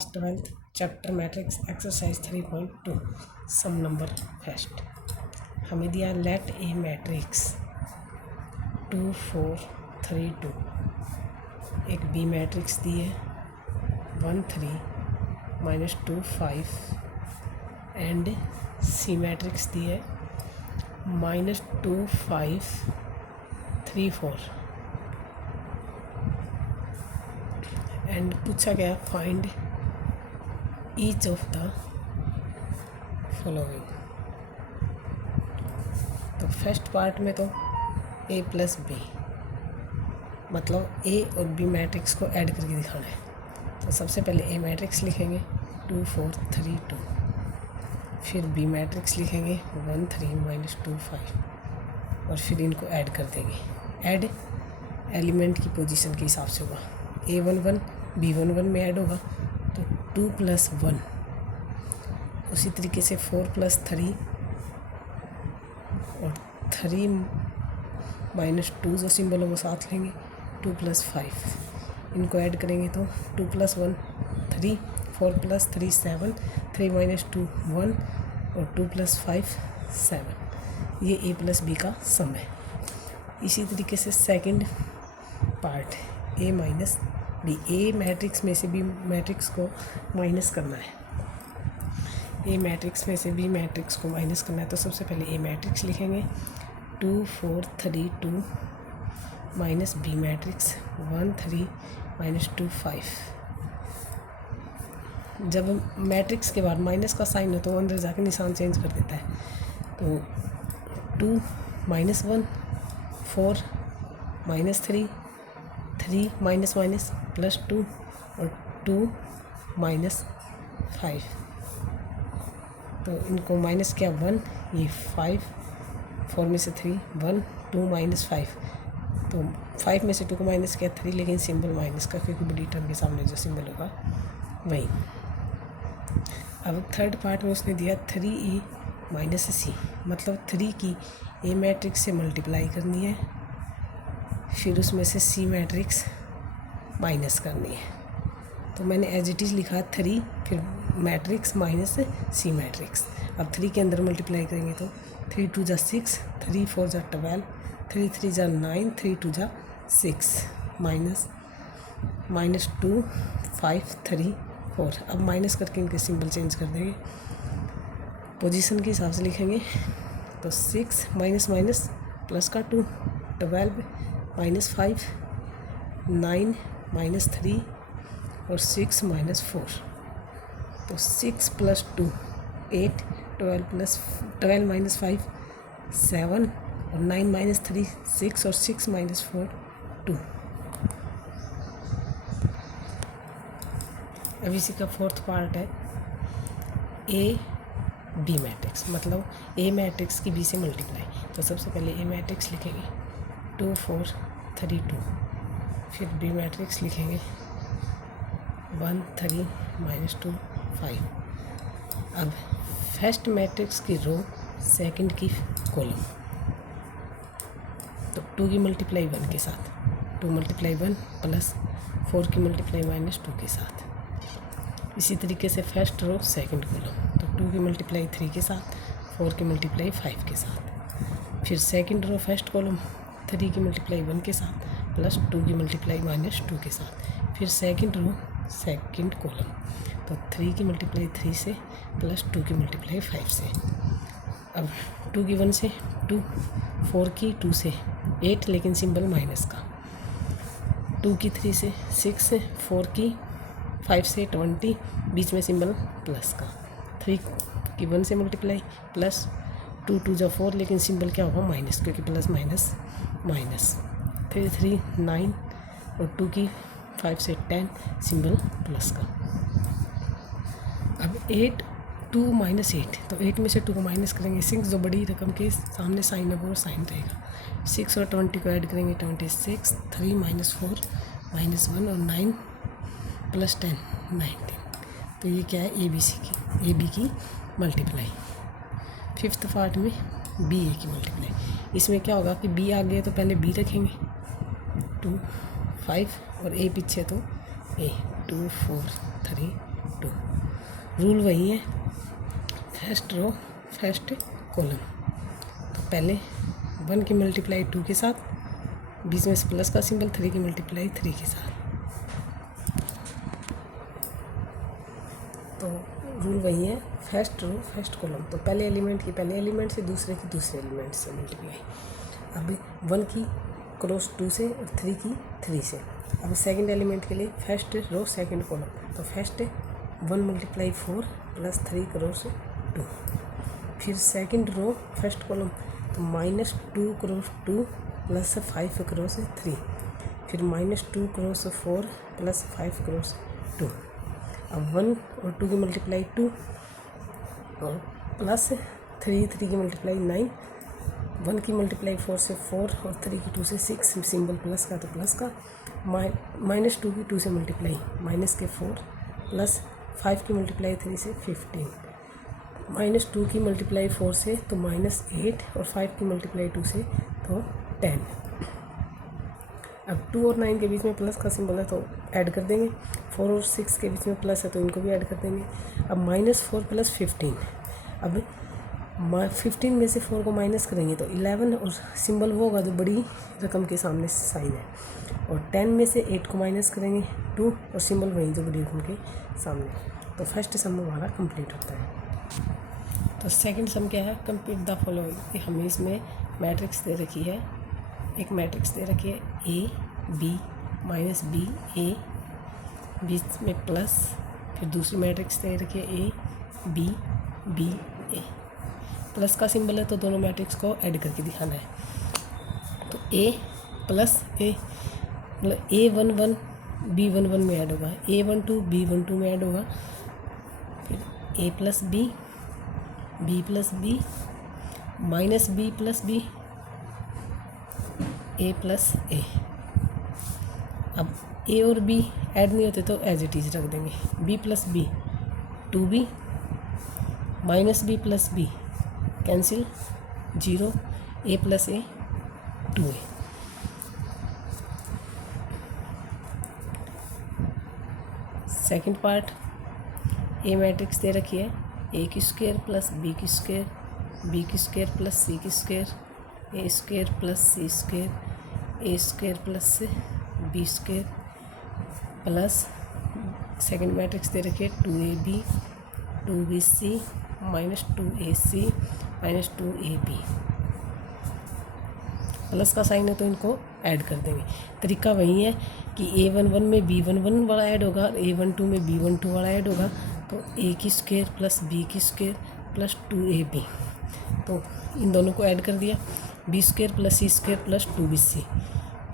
12th chapter matrix exercise 3.2 सम number first. हमें दिया late ए matrix 2 4 3 2, एक बी मैट्रिक्स दी है 1 3 -2 5 एंड सी मैट्रिक्स दी है -2 5 3 4 एंड पूछा गया find each of the following. तो फर्स्ट पार्ट में तो ए प्लस बी मतलब ए और बी मैट्रिक्स को ऐड करके दिखाना है। तो सबसे पहले ए मैट्रिक्स लिखेंगे 2 4 3 2, फिर बी मैट्रिक्स लिखेंगे 1 3 -2 5 और फिर इनको ऐड कर देंगे। ऐड एलिमेंट की पोजीशन के हिसाब से होगा। A11 B11 में ऐड होगा तो 2 + 1, उसी तरीके से 4 + 3 और 3 -2 जो सिंबल है वो साथ लेंगे 2 + 5, इनको ऐड करेंगे तो 2 + 1 3 4 + 3 7 3 -2 1 और 2 + 5 7। ये A + B का सम है। इसी तरीके से second part A - B, A matrix में से बी मैट्रिक्स को माइनस करना है। ए मैट्रिक्स में से बी मैट्रिक्स को माइनस करना है। तो सबसे पहले ए मैट्रिक्स लिखेंगे 2 4 3 2 माइनस बी मैट्रिक्स 1 3 -2 5। जब मैट्रिक्स के बाद माइनस का साइन हो तो अंदर जाके निशान चेंज कर देता है। तो 2 -1 4 -3 3 -2 और 2 -5। तो इनको माइनस किया 1, ये 5 4 में से 3 1 2 -5। तो 5 में से 2 को माइनस किया 3, लेकिन सिंबल माइनस का क्योंकि बड़ी टर्म के सामने जो सिंबल होगा वही। अब थर्ड पार्ट में उसने दिया 3A - C मतलब 3 की ए मैट्रिक्स से मल्टीप्लाई करनी है, फिर उसमें से सी मैट्रिक्स माइनस करनी है। तो मैंने एज इट इज़ लिखा 3 फिर मैट्रिक्स माइनस सी मैट्रिक्स। अब 3 के अंदर मल्टीप्लाई करेंगे तो 3 2 = 6 3 4 = 12 3 3 = 9 3 2 = 6 -2 5 3 4। अब माइनस करके इनके सिंबल चेंज कर देंगे, पोजीशन के हिसाब से लिखेंगे। तो 6 माइनस प्लस का 2 12 -5 9 -3 और 6 -4। तो 6 + 2 8 12 - 5 7 और 9 -3 6 और 6 -4 2। अब इसी का फोर्थ पार्ट है ए बी मैट्रिक्स मतलब ए मैट्रिक्स की बी से मल्टीप्लाई। तो सबसे पहले ए मैट्रिक्स लिखेंगे 2 4 3 2, फिर बी मैट्रिक्स लिखेंगे 1 3 -2 5। अब फर्स्ट मैट्रिक्स की रो सेकंड की कॉलम। तो 2 की मल्टीप्लाई 1 के साथ 2 × 1 प्लस 4 की मल्टीप्लाई -2 के साथ। इसी तरीके से फर्स्ट रो सेकंड कॉलम। तो 2 की मल्टीप्लाई 3 के साथ 4 की मल्टीप्लाई 5 के साथ। फिर सेकंड रो फर्स्ट कॉलम 3 की मल्टीप्लाई 1 के साथ प्लस 2 की मल्टीप्लाई -2 के साथ। फिर सेकंड रो सेकंड कॉलम तो 3 की मल्टीप्लाई 3 से प्लस 2 की मल्टीप्लाई 5 से। अब 2 की 1 से 2 4 की 2 से 8 लेकिन सिंबल माइनस का। 2 की 3 से 6 4 की 5 से 20 बीच में सिंबल प्लस का। 3 की 1 से मल्टीप्लाई प्लस 2 2 = 4 लेकिन सिंबल क्या होगा माइनस, क्योंकि प्लस माइनस माइनस। 3 3 9 और 2 की 5 से 10 सिंबल प्लस का। अब 8 2 -8 तो 8 में से 2 को माइनस करेंगे 6 जो बड़ी रकम के सामने साइन है वो साइन रहेगा। 6 और 20 को ऐड करेंगे 26 3 -4 -1 और 9 + 10 19। तो ये क्या है ए बी की मल्टीप्लाई। फिफ्थ पार्ट में बी ए की मल्टीप्लाई। इसमें क्या होगा कि बी आ गया तो पहले बी रखेंगे 2 5 और ए पीछे तो ए 2 4 3 रूल वही है, फर्स्ट रो फर्स्ट कॉलम। तो पहले 1 की मल्टीप्लाई 2 के साथ, बीच में प्लस का सिंबल, 3 की मल्टीप्लाई 3 के साथ। तो रूल वही है, फर्स्ट रो फर्स्ट कॉलम। तो पहले एलिमेंट की पहले एलिमेंट से, दूसरे की दूसरे एलिमेंट से मल्टीप्लाई। अब 1 की क्रॉस 2 से और 3 की 3 से। अब सेकंड एलिमेंट के लिए फर्स्ट रो सेकंड कॉलम। तो फर्स्ट 1 मल्टीप्लाई 4 प्लस 3 क्रॉस 2। फिर सेकंड रो फर्स्ट कॉलम, तो -2 क्रॉस 2 प्लस 5 क्रॉस 3। फिर -2 क्रॉस 4 प्लस 5 क्रॉस 2। अब 1 और 2 की मल्टीप्लाई 2 और प्लस 3 की मल्टीप्लाई 9। 1 की मल्टीप्लाई 4 से 4 और 3 की 2 से 6, सिंबल प्लस का तो प्लस का। -2 की 2 से मल्टीप्लाई माइनस के 4 प्लस 5 की मल्टीप्लाई 3 से 15। -2 की मल्टीप्लाई 4 से तो -8 और 5 की मल्टीप्लाई 2 से तो 10। अब 2 और 9 के बीच में प्लस का सिंबल है तो ऐड कर देंगे। 4 और 6 के बीच में प्लस है तो इनको भी ऐड कर देंगे। अब -4 प्लस 15। अब 15 में से 4 को माइनस करेंगे तो 11 और सिंबल वो होगा जो बड़ी रकम के सामने साइन है। और 10 में से 8 को माइनस करेंगे 2 और सिंबल वही जो बड़ी रकम के सामने। तो फर्स्ट सम हमारा कंप्लीट होता है। तो सेकंड सम क्या है, कंप्लीट द फॉलोइंग। हमें इसमें मैट्रिक्स दे रखी है, एक मैट्रिक्स दे रखी है A B -B A, बीच में प्लस। फिर दूसरी मैट्रिक्स दे रखी है A B B A, plus का सिंबल है तो दोनों मैट्रिक्स को ऐड करके दिखाना है। तो A प्लस A मतलब A11 B11 में ऐड होगा, A12 B12 में ऐड होगा। फिर A plus B B plus B -B plus B A plus A। अब A और B ऐड नहीं होते तो एज इट इज रख देंगे। B plus B 2B -B plus B cancel 0, A plus A 2A। Second part, a matrix दे रखी है A की स्क्वायर प्लस B की स्क्वायर, B की स्क्वायर प्लस C की square, A square plus C square, A square plus B square plus second matrix दे रखी है 2AB 2BC -2AC -2AB। Plus का साइन है तो इनको ऐड कर देंगे। तरीका वही है कि A11 में B11 वाला ऐड होगा और A12 में B12 वाला ऐड होगा। तो A की स्क्वायर प्लस B की स्क्वायर प्लस 2AB, तो इन दोनों को ऐड कर दिया। B square plus C square plus 2BC,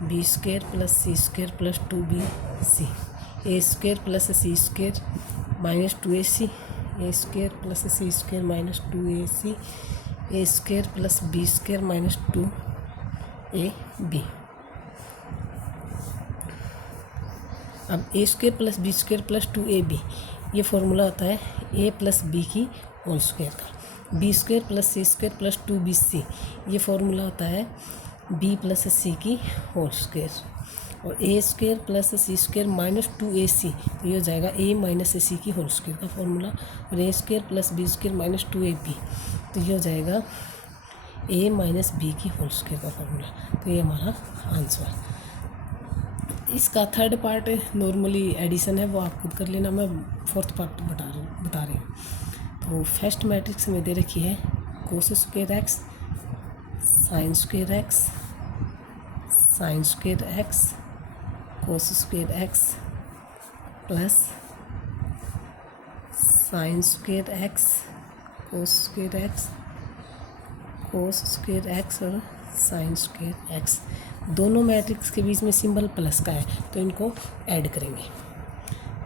B square plus C square plus 2BC, A square plus C square -2AC, A square plus C square -2AC, A square plus B square -2AB। अब A square plus B square plus 2AB, ये formula होता है A plus B की whole square का। B square plus C square plus 2BC, ये formula होता है B plus C की होल स्क्वायर। और A square plus C square -2AC, तो ये हो जाएगा A माइनस C की होल स्क्वायर का फॉर्मूला। और A square plus B square -2AB, तो ये हो जाएगा A माइनस B की होल स्क्वायर का फॉर्मूला। तो ये हमारा आंसर। इसका थर्ड पार्ट नॉर्मली एडिशन है, वो आप खुद कर लेना, मैं फोर्थ पार्ट बता रही हूँ। तो फर्स्ट मैट्रिक्स में दे रखी है कोस square x sign square x sign square x कोस square x plus sign square x कोस स्क्वायर एक्स कोस स्क्वायर एक्स और साइन स्क्वायर एक्स। दोनों मैट्रिक्स के बीच में सिंबल प्लस का है तो इनको ऐड करेंगे।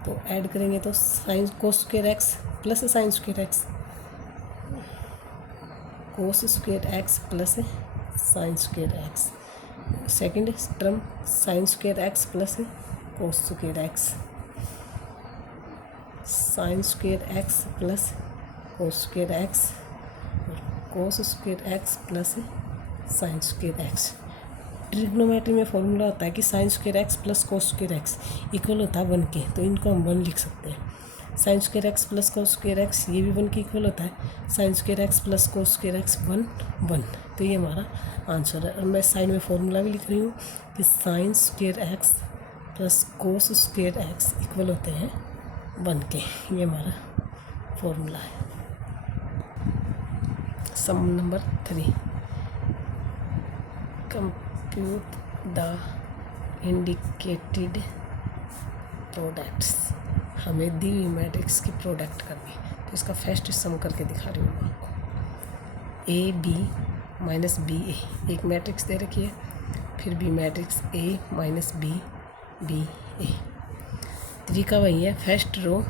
तो ऐड करेंगे तो sine cos square x plus sign square x, कोस square x plus sign square x. Second term sign square x plus cos square x, sign square x plus cos square x, कोस square x plus sign square x. Trigonometry में formula होता है कि sine square x plus cos square x equal होता है 1 के, तो इनको हम 1 लिख सकते हैं। Sign square x plus cos square x ये भी 1 के इक्वल होता है, sign square x plus cos square x 1 1। तो ये हमारा आंसर है। और मैं साइन में फॉर्मूला भी लिख रही हूँ कि sine square x plus cos square x equal होते हैं 1 के। ये हमारा फॉर्मूला है। Sum number 3, compute the indicated products. हमें दी हुई मैट्रिक्स की प्रोडक्ट करनी है, तो इसका फर्स्ट सम करके दिखा रही हूँ आपको। A B minus B A, एक मैट्रिक्स दे रखी है, फिर B matrix A minus B B A. तरीका वही है, first row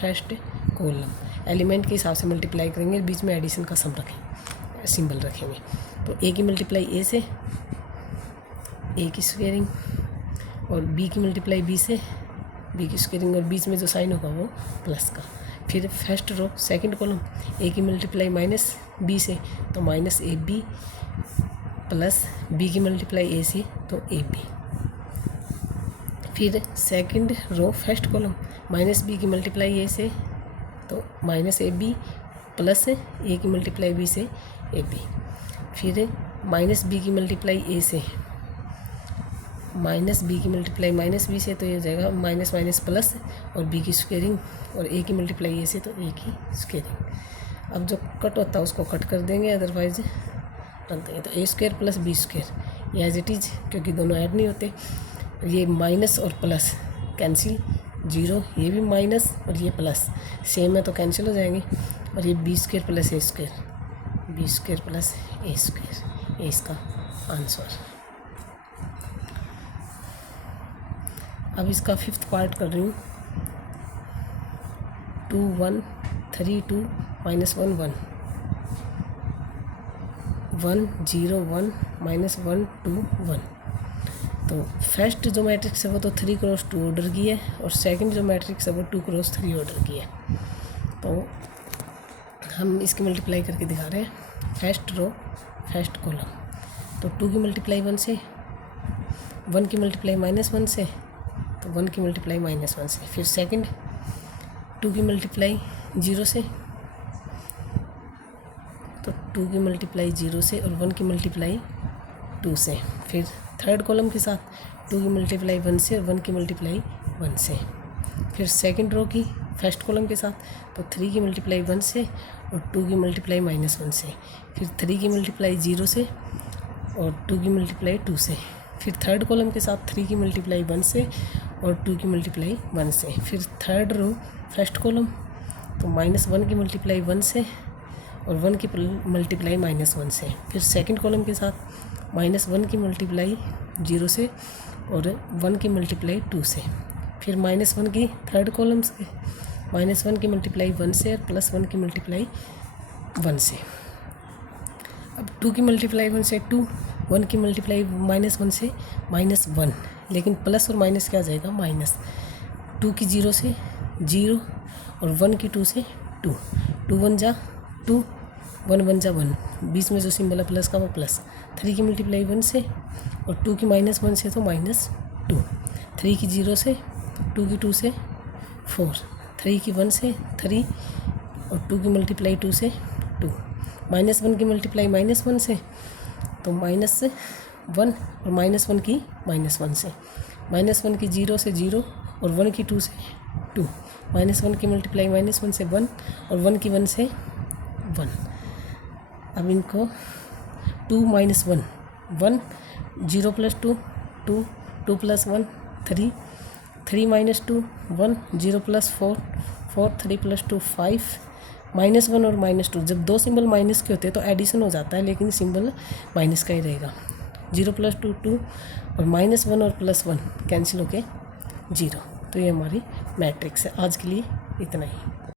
first column, element के हिसाब से मल्टीप्लाई करेंगे, बीच में एडिशन का सम रखें, सिंबल रखेंगे। तो ए की मल्टीप्लाई ए से, ए की स्क्वेयरिंग, और बी की मल्टीप्लाई बी से, बी की स्क्वेयरिंग, और बीच में जो साइन होगा वो प्लस का। फिर first row second column, A की मल्टीप्लाई माइनस बी से तो minus A B, plus B की मल्टीप्लाई ए से तो ए बी। फिर second row first column, minus B की मल्टीप्लाई ए से तो minus A B, plus A की मल्टीप्लाई बी से ए बी। फिर माइनस बी की मल्टीप्लाई ए से, माइनस बी की मल्टीप्लाई माइनस बी से तो ये हो जाएगा माइनस माइनस प्लस, और बी की स्क्वेयरिंग, और ए की मल्टीप्लाई ए से तो ए की स्क्वेयरिंग। अब जो कट होता है उसको कट कर देंगे, अदरवाइज रख देंगे। तो ए स्क्वायर प्लस बी स्क्वायर ये एज इट इज़, क्योंकि दोनों ऐड नहीं होते। ये माइनस और प्लस कैंसिल, 0 ये भी माइनस और ये प्लस सेम है तो कैंसिल हो जाएंगे। और ये बी स्क्वायर प्लस ए स्क्वायर, बी स्क्वायर प्लस ए स्क्वायर, ये इसका आंसर। अब इसका फिफ्थ पार्ट कर रही हूँ। 2 1 3 2 -1 1 1 0 1 -1 2 1। तो फर्स्ट जो मैट्रिक्स है वो तो 3 क्रॉस 2 ऑर्डर की है, और सेकंड जो मैट्रिक्स है वो 2 क्रॉस 3 ऑर्डर की है। तो हम इसकी मल्टीप्लाई करके दिखा रहे हैं। फर्स्ट रो फर्स्ट कॉलम, तो 2 की मल्टीप्लाई 1 से, 1 की मल्टीप्लाई -1 से, तो 1 की मल्टीप्लाई -1 से। फिर सेकंड 2 की मल्टीप्लाई 0 से, तो 2 की मल्टीप्लाई 0 से, और 1 की मल्टीप्लाई 2 से। फिर थर्ड कॉलम के साथ 2 की मल्टीप्लाई 1 से, और 1 की मल्टीप्लाई 1 से। फिर सेकंड रो की फर्स्ट कॉलम के साथ, तो 3 की मल्टीप्लाई 1 से, और 2 की मल्टीप्लाई -1 से। फिर 3 की मल्टीप्लाई 0 से, और 2 की मल्टीप्लाई 2 से। फिर थर्ड कॉलम के साथ 3 की मल्टीप्लाई 1 से, और 2 की मल्टीप्लाई 1 से। फिर थर्ड रो फर्स्ट कॉलम, तो -1 की मल्टीप्लाई 1 से, और 1 की मल्टीप्लाई -1 से। फिर सेकंड कॉलम के साथ -1 की मल्टीप्लाई 0 से, और 1 की मल्टीप्लाई 2 से। फिर -1 की थर्ड कॉलम से, -1 की मल्टीप्लाई 1 से, और +1 की मल्टीप्लाई 1 से। अब 2 की मल्टीप्लाई 1 से 2, 1 की मल्टीप्लाई -1 से -1, लेकिन प्लस और माइनस क्या आ जाएगा माइनस। 2 की 0 से 0, और 1 की 2 से 2, 2 1 जा 2, 1 1 जा 1, बीच में जो सिंबल है प्लस का वो प्लस। 3 की मल्टीप्लाई 1 से, और 2 की -1 से तो -2, 3 की 0 से, 2 की 2 से 4, 3 की 1 से 3, और 2 की मल्टीप्लाई 2 से 2, -1 की मल्टीप्लाई -1 से तो -1, और -1 की -1 से, -1 की 0 से 0, और 1 की 2 से 2, -1 की मल्टीप्लाई -1 से 1, और 1 की 1 से 1। अब इनको 2 - 1 1, 0 + 2 2, 2 + 1 3, 3 - 2 1, 0 + 4 4, 3 + 2 5, -1 और -2। जब दो सिंबल माइनस के होते हैं तो एडिशन हो जाता है, लेकिन सिंबल माइनस का ही रहेगा। 0 + 2 2, और -1 और +1 कैंसिल होके 0। तो ये हमारी मैट्रिक्स है। आज के लिए इतना ही।